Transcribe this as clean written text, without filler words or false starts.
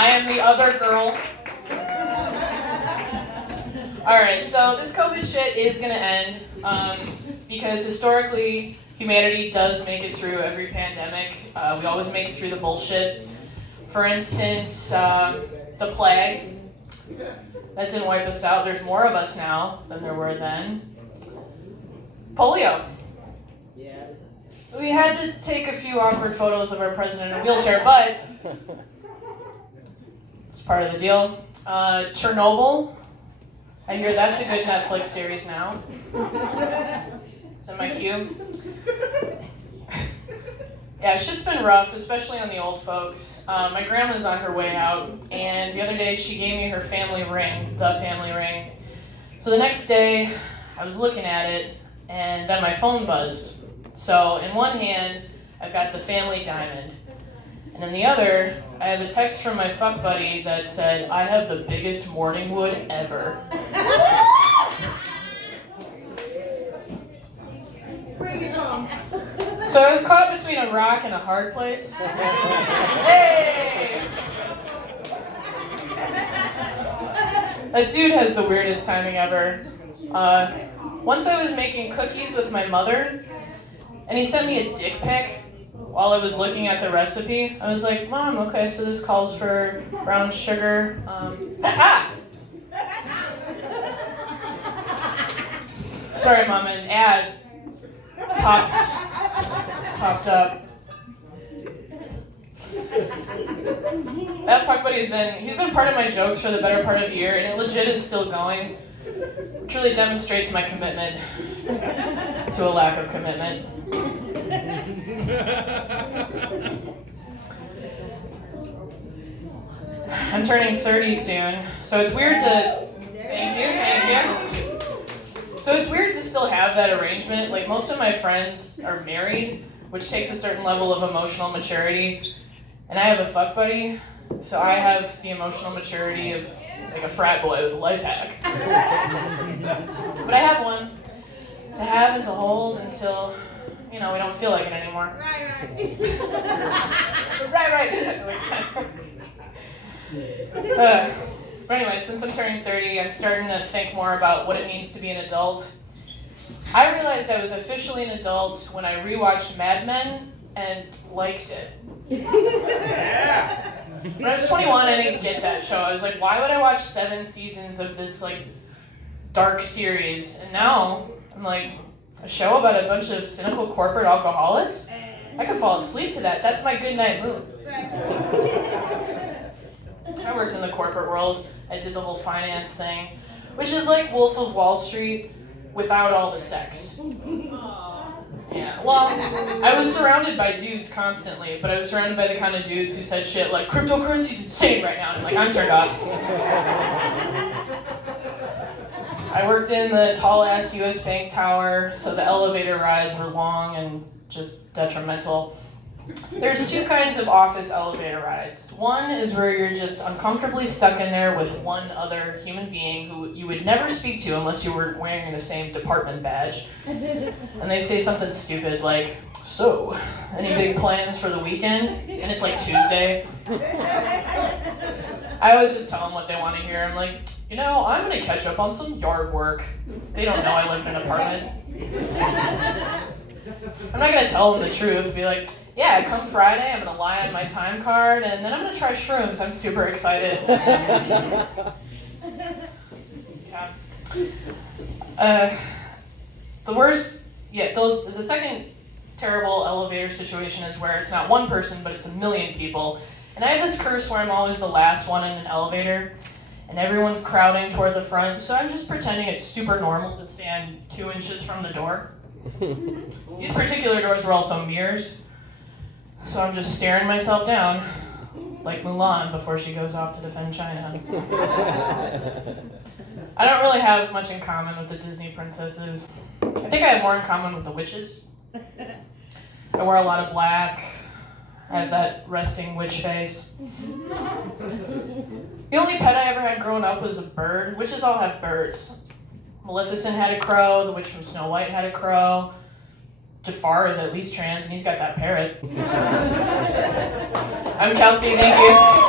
I am the other girl. Alright, so this COVID shit is gonna end, because historically, humanity does make it through every pandemic. We always make it through the bullshit. For instance, the plague. That didn't wipe us out. There's more of us now than there were then. Polio. We had to take a few awkward photos of our president in a wheelchair, but it's part of the deal. Chernobyl. I hear that's a good Netflix series now. It's in my queue. Yeah, shit's been rough, especially on the old folks. My grandma's on her way out, and the other day she gave me her family ring, the family ring. So the next day, I was looking at it, and then my phone buzzed. So in one hand, I've got the family diamond, and in the other, I have a text from my fuck buddy that said, "I have the biggest morning wood ever." Bring it on. So I was caught between a rock and a hard place. Hey! That dude has the weirdest timing ever. Once I was making cookies with my mother, and he sent me a dick pic while I was looking at the recipe. I was like, "Mom, okay, so this calls for brown sugar." Sorry, Mom, an ad popped up. That fuck buddy he's been part of my jokes for the better part of a year, and it legit is still going, which really demonstrates my commitment to a lack of commitment. I'm turning 30 soon, so it's weird to... Thank you. So it's weird to still have that arrangement. Like, most of my friends are married, which takes a certain level of emotional maturity, and I have a fuck buddy, so I have the emotional maturity of like a frat boy with a life hack. But I have one to have and to hold until, we don't feel like it anymore. Right. But anyway, since I'm turning 30, I'm starting to think more about what it means to be an adult. I realized I was officially an adult when I rewatched Mad Men and liked it. When I was 21, I didn't get that show. I was like, why would I watch 7 seasons of this dark series? And now I'm like, a show about a bunch of cynical corporate alcoholics? I could fall asleep to that. That's my good night mood. I worked in the corporate world. I did the whole finance thing, which is like Wolf of Wall Street without all the sex. Yeah, well, I was surrounded by dudes constantly, but I was surrounded by the kind of dudes who said shit like, "Cryptocurrency's insane right now," and I'm turned off. I worked in the tall-ass US Bank Tower, so the elevator rides were long and just detrimental. There's 2 kinds of office elevator rides. One is where you're just uncomfortably stuck in there with one other human being who you would never speak to unless you were wearing the same department badge. And they say something stupid like, "So, any big plans for the weekend?" And it's like Tuesday. I always just tell them what they want to hear. I'm like, I'm going to catch up on some yard work. They don't know I live in an apartment. I'm not going to tell them the truth. Be like, "Yeah, come Friday, I'm going to lie on my time card, and then I'm going to try shrooms. I'm super excited." Yeah. The second terrible elevator situation is where it's not one person, but it's a million people. And I have this curse where I'm always the last one in an elevator, and everyone's crowding toward the front, so I'm just pretending it's super normal to stand 2 inches from the door. These particular doors were also mirrors, so I'm just staring myself down, like Mulan before she goes off to defend China. I don't really have much in common with the Disney princesses. I think I have more in common with the witches. I wear a lot of black. I have that resting witch face. The only pet I ever had growing up was a bird. Witches all have birds. Maleficent had a crow. The witch from Snow White had a crow. Jafar is at least trans, and he's got that parrot. I'm Kelsey, thank you.